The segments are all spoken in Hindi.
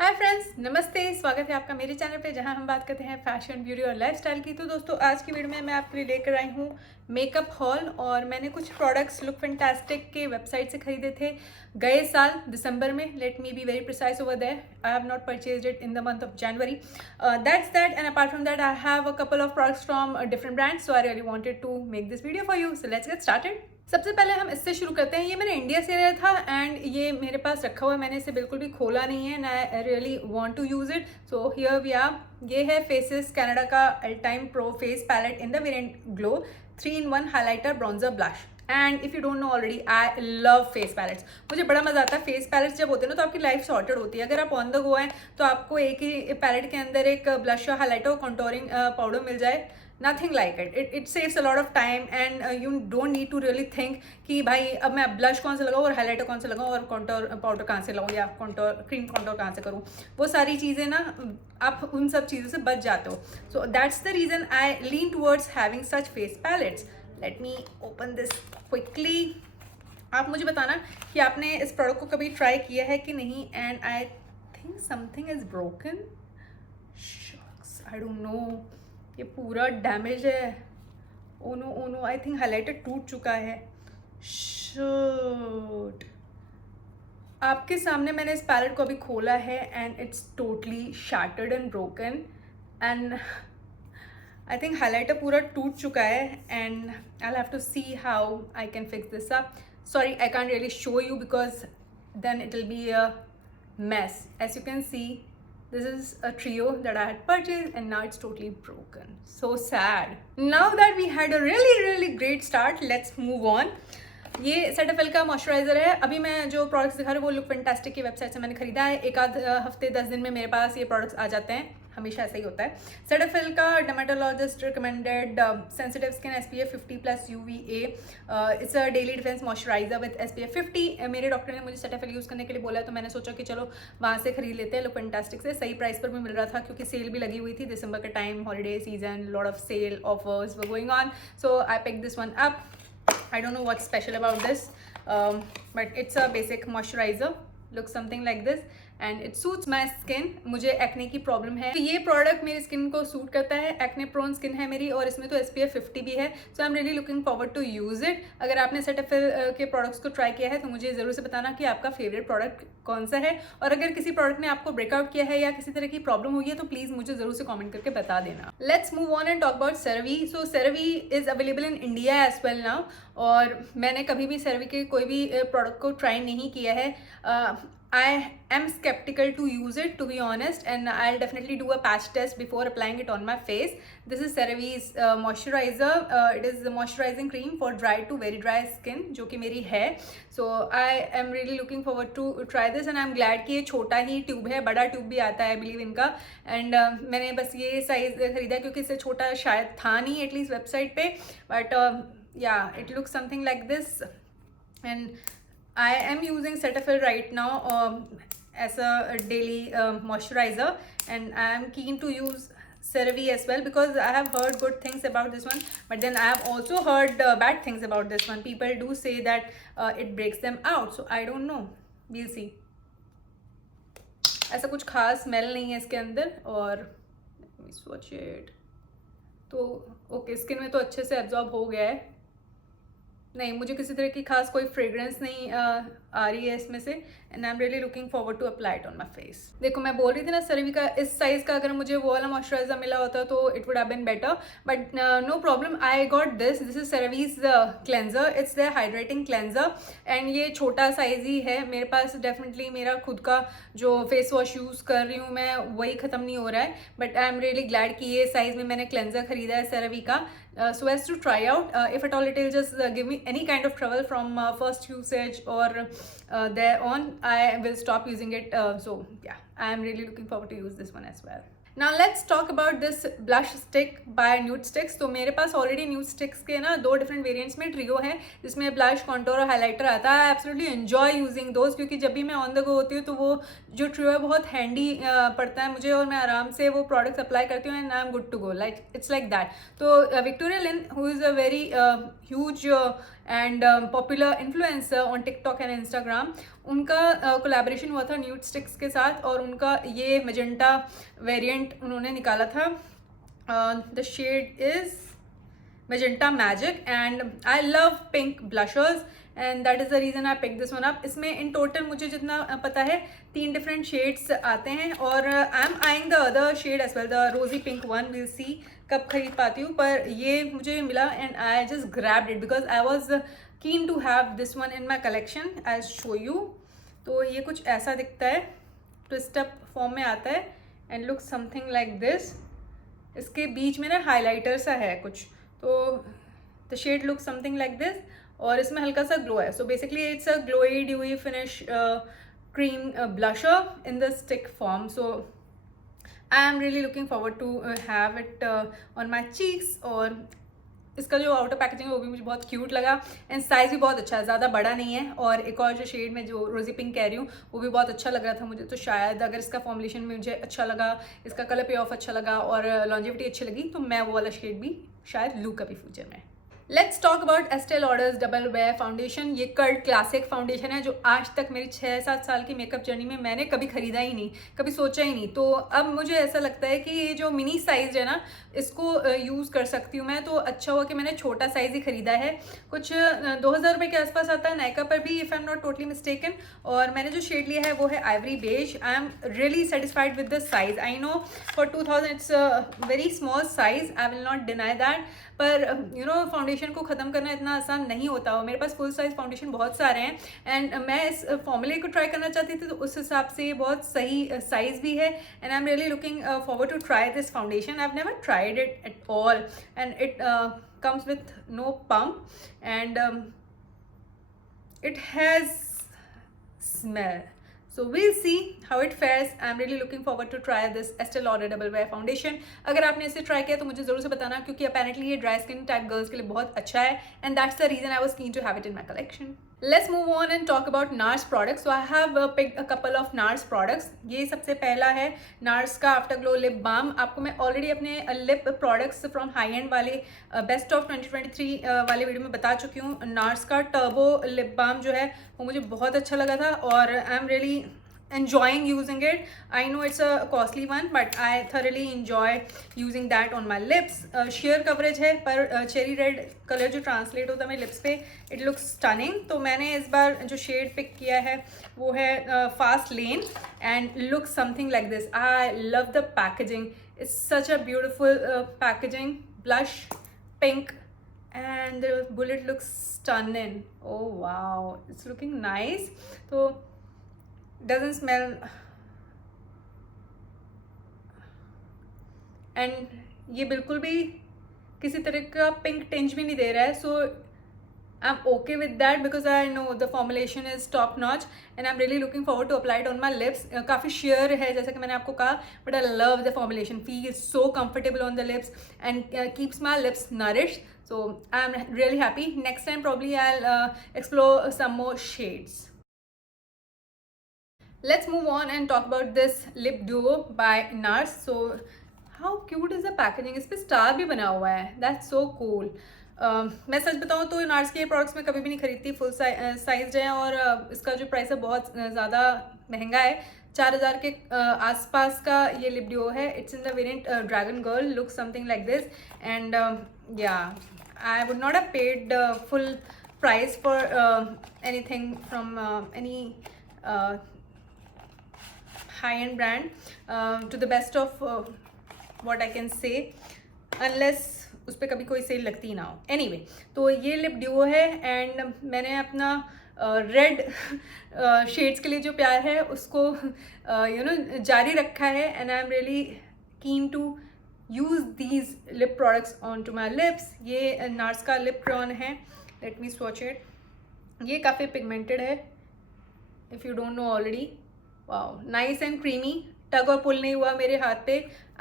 हाय फ्रेंड्स, नमस्ते। स्वागत है आपका मेरे चैनल पे जहां हम बात करते हैं फैशन, ब्यूटी और लाइफस्टाइल की। तो दोस्तों, आज की वीडियो में मैं आपके लिए लेकर आई हूँ मेकअप हॉल। और मैंने कुछ प्रोडक्ट्स लुक फैंटास्टिक के वेबसाइट से खरीदे थे गए साल दिसंबर में। Let me be very precise over there, I have not purchased it in the month of January. That's that, and apart from that I have a couple of products from different brands, so I really wanted to make this video for you. So let's get started. सबसे पहले हम इससे शुरू करते हैं। ये मैंने इंडिया से लिया था एंड ये मेरे पास रखा हुआ है, मैंने इसे बिल्कुल भी खोला नहीं है and I really want to use it. So here we are. ये है फेसेस कनाडा का ultime pro face palette in the variant glow 3-in-1 highlighter bronzer blush. And if you don't know already, I love face palettes. मुझे बड़ा मजा आता है फेस पैलेट्स जब होते हैं ना, तो आपकी लाइफ सॉर्टेड होती है। अगर आप ऑन द गो हैं तो आपको एक ही पैलेट के अंदर एक ब्लश, हाइलाइटर और कंटोरिंग पाउडर मिल जाए, nothing like it. It saves a lot of time and you don't need to really think कि भाई अब मैं ब्लश कौन सा लगाऊँ और हाइलाइटर कौन सा लगाऊँ और कॉन्टोर पाउडर कहाँ से लगाऊँ या कॉन्टोर क्रीम कॉन्टोर कहाँ से करूँ। वो सारी चीज़ें ना, आप उन सब चीज़ों से बच जाते हो। So that's the reason I lean towards having such face palettes. Let me open this quickly. आप मुझे बताना कि आपने इस प्रोडक्ट को कभी ट्राई किया है कि नहीं। And I think something is broken. I don't know, ये पूरा डैमेज है। ओनो ओनो, आई थिंक हाइलाइटर टूट चुका है। शट। आपके सामने मैंने इस पैलेट को अभी खोला है and it's totally shattered and broken. And I think highlighter पूरा टूट चुका है and I have to see how I can fix this up. Sorry, I can't really show you because then it will be a mess. As you can see, this is a trio that I had purchased and now it's totally broken. So sad. Now that we had a really great start, let's move on. ये सेटाफिल का मॉइस्चराइज़र है। अभी मैं जो प्रोडक्ट्स दिखा रही हूँ वो लुक फैंटास्टिक की वेबसाइट से मैंने खरीदा है। एक आध हफ्ते 10 दिन में मेरे पास ये प्रोडक्ट्स आ जाते हैं, हमेशा ऐसा ही होता है। सेटाफिल का dermatologist recommended sensitive skin SPF 50+ UVA। It's a daily defence moisturiser with SPF 50। मेरे डॉक्टर ने मुझे सेटाफिल यूज़ करने के लिए बोला, तो मैंने सोचा कि चलो वहाँ से खरीद लेते हैं। लुक फैंटास्टिक से सही प्राइस पर भी मिल रहा था क्योंकि सेल भी लगी हुई थी दिसंबर का time, holiday season, lot of sale offers were going on. So I pick this one up. I don't know what's special about this, but it's a basic moisturizer. Looks something like this and it suits my skin. मुझे एक्ने की प्रॉब्लम है, तो ये प्रोडक्ट मेरी स्किन को सूट करता है। एक्ने प्रोन स्किन है मेरी और इसमें तो SPF 50 भी है। So I am really looking forward to use it. अगर आपने सेटाफिल के प्रोडक्ट्स को ट्राई किया है तो मुझे ज़रूर से बताना कि आपका फेवरेट प्रोडक्ट कौन सा है। और अगर किसी प्रोडक्ट ने आपको ब्रेकआउट किया है या किसी तरह की प्रॉब्लम हुई है तो प्लीज़ मुझे ज़रूर से कॉमेंट करके बता देना। Let's move on and talk about CeraVe. सो CeraVe is available in India as well now. और मैंने कभी भी CeraVe के कोई भी प्रोडक्ट को ट्राई नहीं किया है। I am skeptical to use it, to be honest, and I'll definitely do a patch test before applying it on my face. This is CeraVe's moisturizer. It is a moisturizing cream for dry to very dry skin, जो कि मेरी है. So I am really looking forward to try this and I'm glad कि ये छोटा ही ट्यूब है, बड़ा ट्यूब भी आता है I believe इनका। and मैंने बस ये साइज खरीदा क्योंकि इससे छोटा शायद था नहीं एटलीस्ट वेबसाइट पे। but yeah, it looks something like this and I am using Cetaphil right now as a daily moisturizer and I am keen to use CeraVe as well because I have heard good things about this one, but then I have also heard bad things about this one. People do say that it breaks them out, so I don't know, we'll see. ऐसा कुछ खास स्मेल नहीं है इसके अंदर और let me swatch it. तो ओके, स्किन में तो अच्छे से एब्जॉर्ब हो गया है। नहीं, मुझे किसी तरह की खास कोई फ्रेग्रेंस नहीं आ रही है इसमें से and I am really looking forward to apply it on my face. देखो, मैं बोल रही थी ना CeraVe का इस साइज़ का अगर मुझे वो वाला मॉइस्चराइजर मिला होता तो it would have been better, but no problem, I got this is CeraVe's cleanser. It's the hydrating cleanser and ये छोटा साइज़ ही है मेरे पास। डेफिनेटली मेरा खुद का जो फेस वॉश यूज़ कर रही हूँ मैं वही ख़त्म नहीं हो रहा है, but I am really glad कि ये साइज़ में मैंने क्लेंजर खरीदा है CeraVe का। So as to try out, if at all it will just give me any kind of trouble from first usage or there on, I will stop using it. So yeah, I am really looking forward to use this one as well. Now let's talk about this blush stick by Nude Sticks. तो मेरे पास ऑलरेडी Nude Sticks के ना 2 डिफरेंट वेरिएंट्स में ट्रियो है जिसमें ब्लश, कॉन्टोर और हाइलाइटर आता है। I absolutely enjoy using those क्योंकि जब भी मैं ऑन द गो होती हूँ तो वो जो ट्रियो है बहुत हैंडी पड़ता है मुझे और मैं आराम से वो प्रोडक्ट्स अप्लाई करती हूँ and I am good to go, like it's like that. तो Victoria Lyn who is a very huge and popular influencer on TikTok and Instagram, उनका कोलैबोरेशन हुआ था न्यूड स्टिक्स के साथ, और उनका ये मेजेंटा वेरिएंट उन्होंने निकाला था. The shade is Magenta Magic, and I love pink blushers, and that is the reason I picked this one up. इसमें in total मुझे जितना पता है 3 different shades आते हैं, और I am eyeing the other shade as well, the rosy pink one. We'll see कब खरीद पाती हूँ, पर ये मुझे मिला and I just grabbed it because I was keen to have this one in my collection. I'll show you. तो ये कुछ ऐसा दिखता है, twist up form में आता है and looks something like this. इसके बीच में ना हाइलाइटर सा है कुछ, तो the shade look something like this, और इसमें हल्का सा ग्लो है. So basically it's a glowy dewy finish cream blusher in the stick form. So I am really looking forward to have it on my cheeks. और इसका जो आउटर पैकेजिंग है वो भी मुझे बहुत क्यूट लगा, एंड साइज़ भी बहुत अच्छा है, ज़्यादा बड़ा नहीं है. और एक और जो शेड में जो रोजी पिंक कह रही हूँ वो भी बहुत अच्छा लग रहा था मुझे. तो शायद अगर इसका फॉर्मुलेशन में मुझे अच्छा लगा, इसका कलर पे ऑफ अच्छा लगा और लॉन्जेविटी अच्छी लगी, तो मैं वो वाला शेड भी शायद लूँ कभी फ्यूचर में. Let's talk about Estee Lauder's double wear foundation. ये कर्ड क्लासिक फाउंडेशन है जो आज तक मेरी 6-7 साल की मेकअप जर्नी में मैंने कभी खरीदा ही नहीं, कभी सोचा ही नहीं. तो अब मुझे ऐसा लगता है कि ये जो मिनी साइज़ है ना, इसको यूज़ कर सकती हूँ मैं. तो अच्छा हुआ कि मैंने छोटा साइज़ ही खरीदा है. कुछ 2000 रुपये के आसपास आता है नायका पर भी, if I am not totally mistaken. और मैंने जो शेड लिया है वो है ivory beige. I am really satisfied with the size. I know for 2000 it's very small size, I will not deny that. पर यू नो फाउंडेशन को ख़त्म करना इतना आसान नहीं होता. और मेरे पास फुल साइज़ फाउंडेशन बहुत सारे हैं, एंड मैं इस फॉर्मूले को ट्राई करना चाहती थी, तो उस हिसाब से ये बहुत सही साइज़ भी है. And I am really looking forward to try this foundation. I have never tried it at all, and it comes with no pump, and it has smell. So we'll see how it fares. I'm really looking forward to try this Estee Lauder Double Wear Foundation. अगर आपने इसे ट्राई किया तो मुझे ज़रूर से बताना, क्योंकि अपेरेंटली ये ड्राई स्किन टाइप गर्ल्स के लिए बहुत अच्छा है, and that's the reason I was keen to have it in my collection. Let's move on and talk about NARS products. So I have picked a couple of NARS products. ये सबसे पहला है NARS का आफ्टर ग्लो लिप बाम. आपको मैं ऑलरेडी अपने lip products from high and वाले बेस्ट ऑफ 2023 वाले वीडियो में बता चुकी हूँ. NARS का टर्बो लिप बाम जो है वो मुझे बहुत अच्छा लगा था, और आई am really enjoying using it. I know it's a costly one, but I thoroughly enjoy using that on my lips. sheer coverage है, पर चेरी रेड कलर जो ट्रांसलेट होता है मेरे लिप्स पे, इट लुक्स स्टनिंग. तो मैंने इस बार जो शेड पिक किया है वो है fast lane, and look something like this. I love the packaging. It's such a beautiful packaging. Blush pink, and the bullet looks stunning. Oh wow, it's looking nice. तो doesn't smell, and ये बिल्कुल भी किसी तरह का पिंक टिंज भी नहीं दे रहा है. So I am okay with that because I know the formulation is top notch, and I am really looking forward to apply it on my lips. काफ़ी शेयर है जैसा कि मैंने आपको कहा, but I love the formulation. Feel so comfortable on the lips and keeps my lips nourished. So I'm really happy. Next time probably I'll explore some more shades. Let's move on and talk about this lip duo by NARS. So how cute is the packaging? इस पे स्टार भी बना हुआ है. That's so cool. मैं सच बताऊँ तो NARS के प्रोडक्ट्स मैं कभी भी नहीं खरीदती. फुल साइज है, और इसका जो प्राइस है बहुत ज़्यादा महंगा है. 4000 के आसपास का ये लिप ड्यूओ है. It's in the variant dragon girl. Look something like this, and या I would not have paid full price for anything from any high-end brand to the best of what I can say, unless उस पर कभी कोई सेल लगती ना हो. Anyway, तो ये लिप ड्यूओ है, एंड मैंने अपना रेड शेड्स के लिए जो प्यार है उसको जारी रखा है, and I am really keen to use these lip products onto my lips. ये NARS का lip crayon है. Let me swatch it. ये काफ़ी pigmented है, if you don't know already. Wow, nice and creamy. टग और पुल नहीं हुआ मेरे हाथ पे.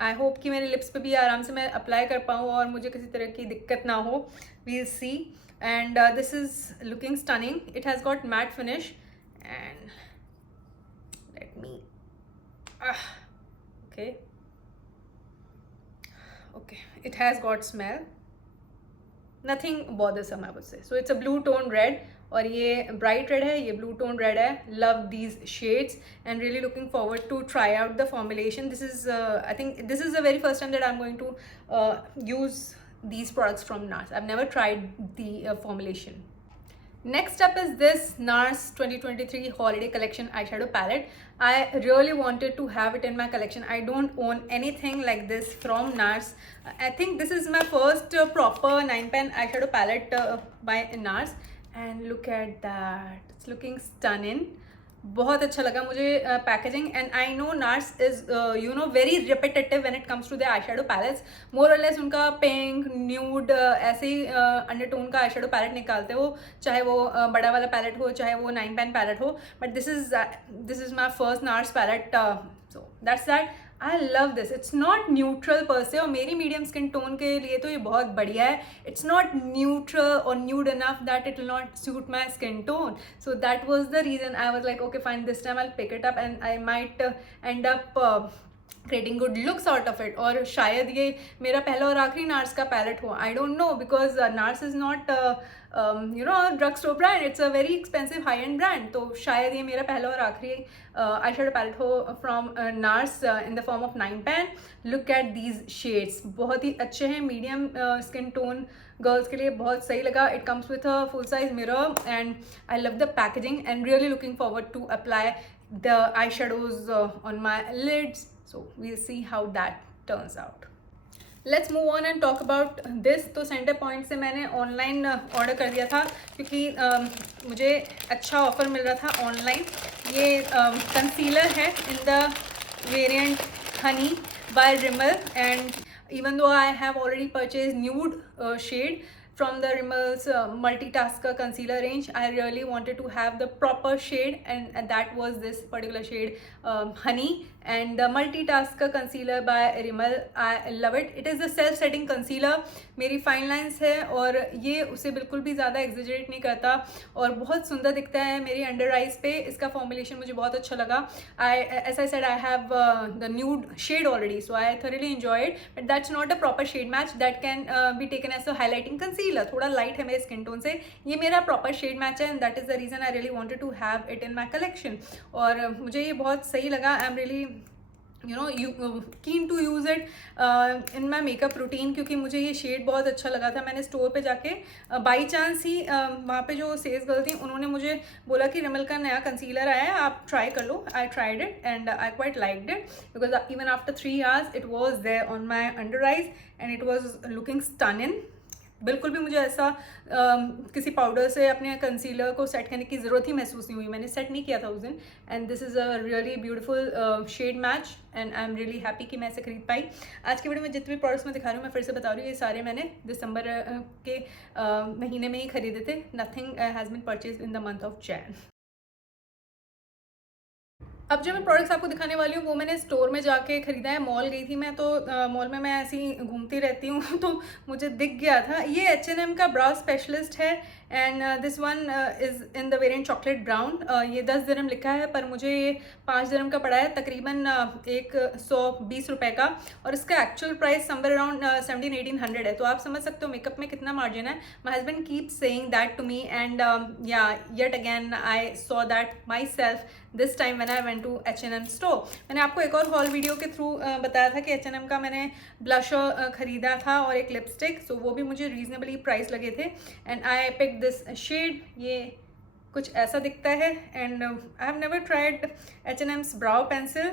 I hope कि मेरे lips पे भी आराम से मैं अप्लाई कर पाऊँ और मुझे किसी तरह की दिक्कत ना हो. We'll see. And this is looking stunning. It has got matte finish, and let me okay, it has got smell. nothing bothersome I would say. So it's a blue tone red और ये bright red है, ये blue tone red है. Love these shades and really looking forward to try out the formulation. This is I think this is the very first time that I'm going to use these products from NARS. I've never tried the formulation. Next up is this NARS 2023 Holiday Collection eyeshadow palette. I really wanted to have it in my collection. I don't own anything like this from NARS. I think this is my first proper 9-pan eyeshadow palette by NARS. And look at that. It's looking stunning. बहुत अच्छा लगा मुझे packaging and I know Nars is very repetitive when it comes to the eye shadow palettes. More और लेस उनका पिंक न्यूड ऐसे ही अंडरटोन का आई शेडो पैलेट निकालते हो, चाहे वो बड़ा वाला पैलेट हो चाहे वो 9-pan पैलेट हो. But this is my first Nars palette, so that's that. I love this. It's not neutral per se और मेरी मीडियम स्किन टोन के लिए तो ये बहुत बढ़िया है. इट्स नॉट न्यूट्रल और nude enough that it will not suit my skin tone. So that was the reason I was like okay fine, this time I pick it up and I might end up creating good looks out of it. और शायद ये मेरा पहला और आखिरी नार्स का पैलेट हो. I don't know because nurse is not a drugstore brand. It's a very expensive high-end brand. तो शायद ये मेरा पहला और आखिरी eyeshadow palette हो from NARS in the form of 9-pan. Look at these shades. बहुत ही अच्छे हैं. मीडियम स्किन टोन गर्ल्स के लिए बहुत सही लगा. It comes with a full-size mirror and I love the packaging and really looking forward to apply the eyeshadows on my lids. So we'll see how that turns out. Let's move on and talk about this. तो सेंटर पॉइंट से मैंने ऑनलाइन ऑर्डर कर दिया था क्योंकि मुझे अच्छा ऑफर मिल रहा था ऑनलाइन. ये कंसीलर है in the variant honey by Rimmel and even though I have already purchased nude shade from the Rimmel's multitasker concealer range, I really wanted to have the proper shade and that was this particular shade, honey. And the multitasker concealer by Rimmel, I love it. It is a self setting concealer. मेरी फाइन लाइन्स है और ये उसे बिल्कुल भी ज़्यादा एग्जेजरेट नहीं करता और बहुत सुंदर दिखता है मेरी अंडर आइज पे. इसका फॉर्मुलेशन मुझे बहुत अच्छा लगा. As I said, I have the nude shade already, so I thoroughly enjoy it. But that's not a proper shade match that can be taken as a highlighting concealer. थोड़ा लाइट है मेरे स्किन टोन से. ये मेरा प्रॉपर शेड मैच है and that is the reason I really wanted to have it in my collection. और मुझे ये बहुत सही लगा. I am really keen to use it in my makeup routine क्योंकि मुझे ये शेड बहुत अच्छा लगा था. मैंने स्टोर पे जाके बाई चांस ही वहाँ पे जो सेल्स गर्ल थी उन्होंने मुझे बोला कि रिमल का नया कंसीलर आया है, आप ट्राई कर लो. I tried it and I quite liked it because even after 3 hours it was there on my under eyes and it was looking stunning. बिल्कुल भी मुझे ऐसा किसी पाउडर से अपने कंसीलर को सेट करने की ज़रूरत ही महसूस नहीं हुई. मैंने सेट नहीं किया था उस दिन and this is a really beautiful shade match and I am really happy कि मैं इसे खरीद पाई. आज की वीडियो में जितने भी प्रोडक्ट्स मैं दिखा रही हूँ मैं फिर से बता रही हूँ, ये सारे मैंने दिसंबर के महीने में ही खरीदे थे. Nothing has been purchase in the month of Jan. अब जो मैं प्रोडक्ट्स आपको दिखाने वाली हूँ वो मैंने स्टोर में जाके ख़रीदा है. मॉल गई थी मैं तो मॉल में मैं ऐसी घूमती रहती हूँ तो मुझे दिख गया था. ये H&M का ब्राउ स्पेशलिस्ट है and this one is in the variant chocolate brown. ये 10 दिरहम लिखा है पर मुझे ये 5 दिरहम का पड़ा है, तकरीबन 120 रुपये का. और इसका एक्चुअल प्राइस समवेयर अराउंड 1700-1800 है. तो आप समझ सकते हो मेकअप में कितना मार्जिन है. My husband keep saying that to me and yet again I saw that myself this time when I went to H&M store. मैंने आपको एक और हॉल वीडियो के थ्रू बताया था कि H&M का मैंने ब्लशर ख़रीदा था और एक लिपस्टिक. सो वो भी मुझे रीजनेबली प्राइस लगे थे and I pick this shade. ये कुछ ऐसा दिखता है and I have never tried H&M's brow pencil.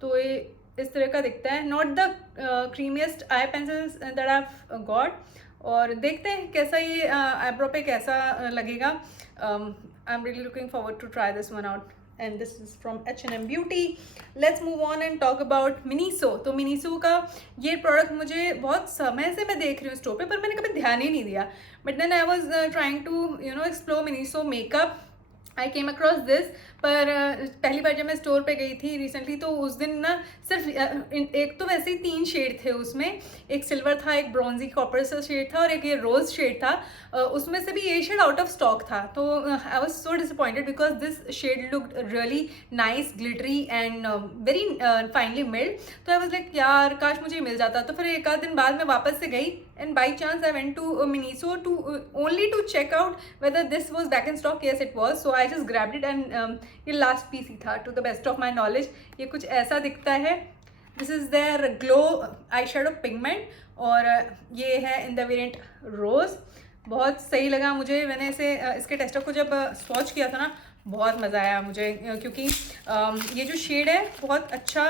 तो ये इस तरह का दिखता है. Not the creamiest eye pencils that I have got. और देखते हैं कैसा ये आईब्रो पे कैसा लगेगा. I'm really looking forward to try this one out and this is from H&M Beauty. Let's move on and talk about Miniso. तो Miniso का ये प्रोडक्ट मुझे बहुत समय से मैं देख रही हूँ स्टोर पे पर मैंने कभी ध्यान ही नहीं दिया. But then I was trying to explore Miniso makeup. I came across this पर पहली बार जब मैं स्टोर पे गई थी रिसेंटली तो उस दिन ना सिर्फ एक तो वैसे ही 3 शेड थे उसमें. एक सिल्वर था, एक ब्रॉन्जी कॉपर सा शेड था और एक ये रोज़ शेड था. उसमें से भी ये शेड आउट ऑफ स्टॉक था. तो I was so disappointed because this shade looked really nice, glittery and very finely milled. तो आई वॉज लाइक यार काश मुझे मिल जाता. तो फिर एक आध दिन बाद मैं वापस से गई and by chance I went to Miniso to only to check out whether this was back in stock. Yes, it was. So I just grabbed it and ये last piece ही था to the best of my knowledge. ये कुछ ऐसा दिखता है. This is their glow eyeshadow pigment और ये है in the variant rose. बहुत सही लगा मुझे. मैंने इसे इसके टेस्टर को जब स्वॉच किया था ना, बहुत मज़ा आया मुझे, क्योंकि ये जो शेड है बहुत अच्छा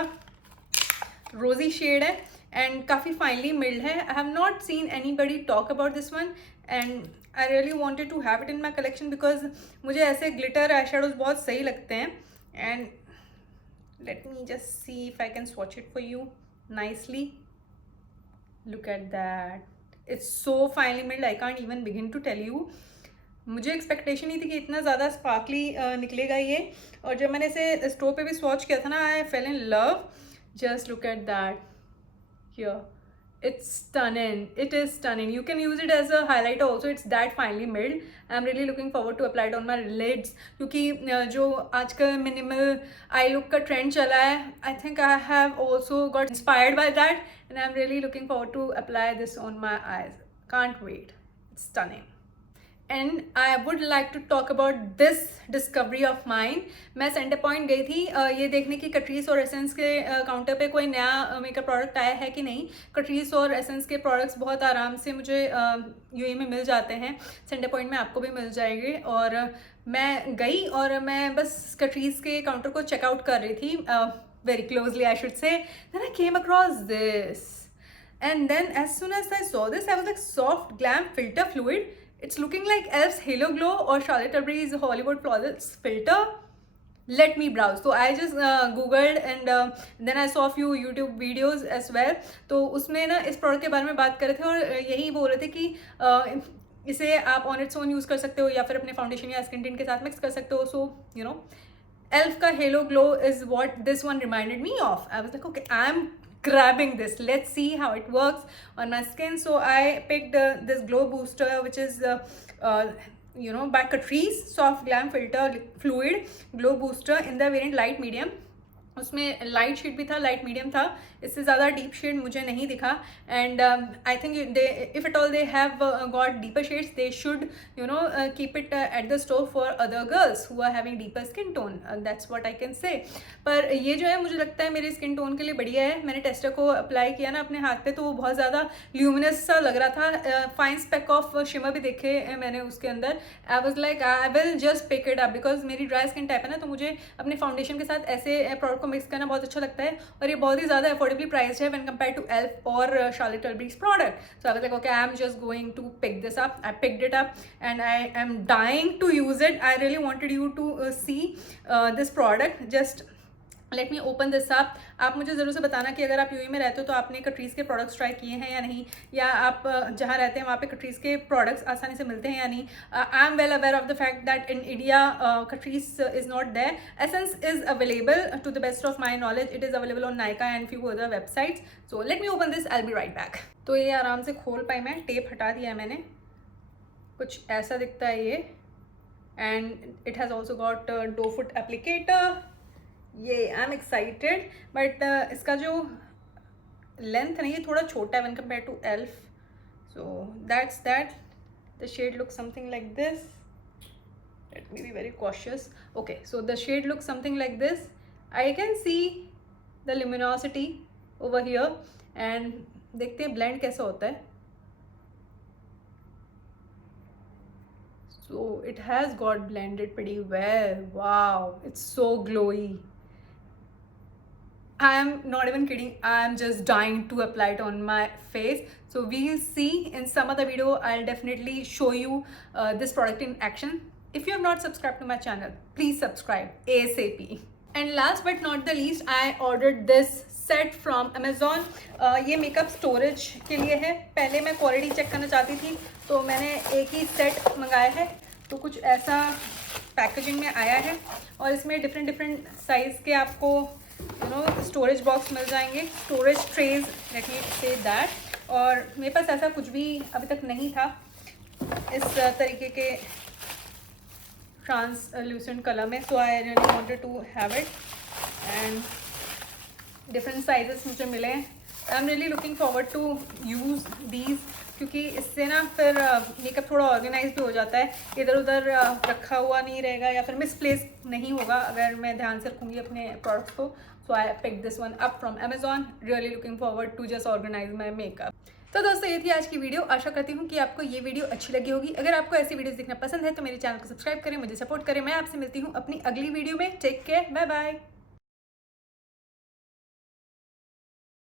रोजी शेड है एंड काफ़ी फाइनली मिल्ड है. I have not seen anybody talk about this one and I really wanted to have it in my collection because मुझे ऐसे ग्लिटर आई शेडोज बहुत सही लगते हैं. And let me just see if I can swatch it for you nicely. Look at that, it's so finely milled, I can't even begin to tell you. मुझे एक्सपेक्टेशन नहीं थी कि इतना ज़्यादा स्पार्कली निकलेगा ये. और जब मैंने इसे स्टोव पे भी स्वॉच किया था ना, I fell in love. Just look at that here. It's stunning. It is stunning. You can use it as a highlighter also. It's that finely milled. I'm really looking forward to apply it on my lids क्योंकि जो आजकल minimal eye look का trend चला है, I think I have also got inspired by that and I'm really looking forward to apply this on my eyes. Can't wait. It's stunning. And I would like to talk about this discovery of mine. मैं सेंटर पॉइंट गई थी ये देखने की कट्रीस और एसेंस के काउंटर पे कोई नया मेकअप प्रोडक्ट आया है कि नहीं. कट्रीस और एसेंस के प्रोडक्ट्स बहुत आराम से मुझे यूएई में मिल जाते हैं. सेंटर पॉइंट में आपको भी मिल जाएंगे. और मैं गई और मैं बस कट्रीस के काउंटर को चेकआउट कर रही थी very closely I should say. Then I came across this and then as soon as I saw this I was like soft glam filter fluid. It's looking like Elf's Halo Glow or Charlotte Tilbury's Hollywood Flawless Filter. Let me browse. So I just googled and then I saw a few YouTube videos as well. तो उसमें ना इस प्रोडक्ट के बारे में बात कर रहे थे और यही बोल रहे थे कि इसे आप ऑन इट्स ओन यूज़ कर सकते हो या फिर अपने फाउंडेशन या स्किन टिंट के साथ मिक्स कर सकते हो. सो यू नो Elf का Halo Glow is what this one reminded me of. I was like, okay, I'm grabbing this. Let's see how it works on my skin. So I picked this glow booster which is by Catrice soft glam filter fluid glow booster in the variant light medium. उसमें लाइट शेड भी था, लाइट मीडियम था. इससे ज़्यादा डीप शेड मुझे नहीं दिखा. And I think they if it all they have got deeper shades they should keep it at the store for other girls who are having deeper skin tone. That's what I can say. पर ये जो है मुझे लगता है मेरे स्किन टोन के लिए बढ़िया है. मैंने टेस्टर को अप्लाई किया ना अपने हाथ पे तो वो बहुत ज़्यादा ल्यूमिनस सा लग रहा था. फाइन स्पेक ऑफ शिमर भी देखे मैंने उसके अंदर. I was like I will just pick it up because मेरी ड्राई स्किन टाइप है ना, तो मुझे अपने फाउंडेशन के साथ ऐसे प्रोडक्ट को मिक्स करना बहुत अच्छा लगता है. और ये बहुत ही ज़्यादा अफोर्डेबली प्राइस्ड है व्हेन कंपेयर टू एल्फ और Charlotte Tilbury's product. So I was like, okay, I'm just going to pick this up. I picked it up and I am dying to use it. I really wanted you to see this product. Just late me open this up. आप मुझे ज़रूर से बताना कि अगर आप यूएई में रहते हो तो आपने कट्रीस के प्रोडक्ट्स ट्राई किए हैं या नहीं, या आप जहाँ रहते हैं वहाँ पे कट्रीस के प्रोडक्ट्स आसानी से मिलते हैं या नहीं. I am well aware of the fact that in India Catrice is not there. Essence is available to the best of my knowledge. It is available on Nykaa and few other websites. So let me open this. I will be right back. तो ये आराम से खोल पाई मैं. टेप हटा दिया है मैंने. कुछ ऐसा दिखता है ये. And it has also got doe foot applicator. ये आई एम एक्साइटेड. बट इसका जो लेंथ है ना ये थोड़ा छोटा है one compare to elf. So that's that. The shade look something like this. Let me be very cautious. Okay, so the shade look something like this. I can see the luminosity over here. And देखते हैं ब्लेंड कैसा होता है. So it has got blended pretty well. Wow, it's so glowy. I am not even kidding. I am just dying to apply it on my face. So we'll see in some other video. I'll definitely show you this product in action. If you have not subscribed to my channel, please subscribe ASAP. And last but not the least, I ordered this set from Amazon. ये मेकअप स्टोरेज के लिए है. पहले मैं क्वालिटी चेक करना चाहती थी तो मैंने एक ही सेट मंगाया है. तो कुछ ऐसा पैकेजिंग में आया है और इसमें डिफरेंट साइज़ के आपको स्टोरेज बॉक्स मिल जाएंगे. Storage trays, let me say that. और मेरे पास ऐसा कुछ भी अभी तक नहीं था इस तरीके के ट्रांसल्यूसेंट कलर में. So I really wanted to have it. And different sizes मुझे मिले. I am really looking forward to use these, क्योंकि इससे ना फिर मेकअप थोड़ा ऑर्गेनाइज भी हो जाता है, इधर उधर रखा हुआ नहीं रहेगा या फिर मिसप्लेस नहीं होगा अगर मैं ध्यान से रखूँगी अपने प्रोडक्ट्स को. So I pick this one up from Amazon. Really looking forward to just organise my makeup. तो दोस्तों ये थी आज की वीडियो. आशा करती हूँ कि आपको ये वीडियो अच्छी लगी होगी. अगर आपको ऐसी वीडियोस देखना पसंद है तो मेरे चैनल को सब्सक्राइब करें, मुझे सपोर्ट करें. मैं आपसे मिलती हूँ अपनी अगली वीडियो में. Take care, bye bye.